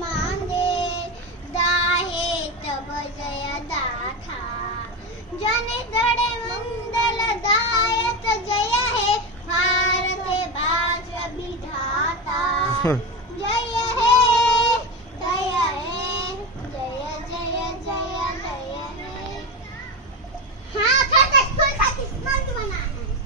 मांगे दाहे तब जय दाथा जने धड़े मंगल दायक जय हे भारते भाग्य विधाता